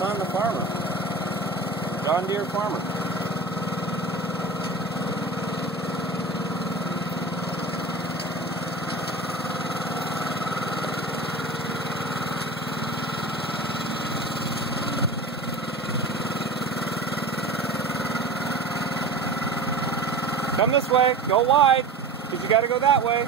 Son the Farmer. John Deere Farmer. Come this way, go wide, because you got to go that way.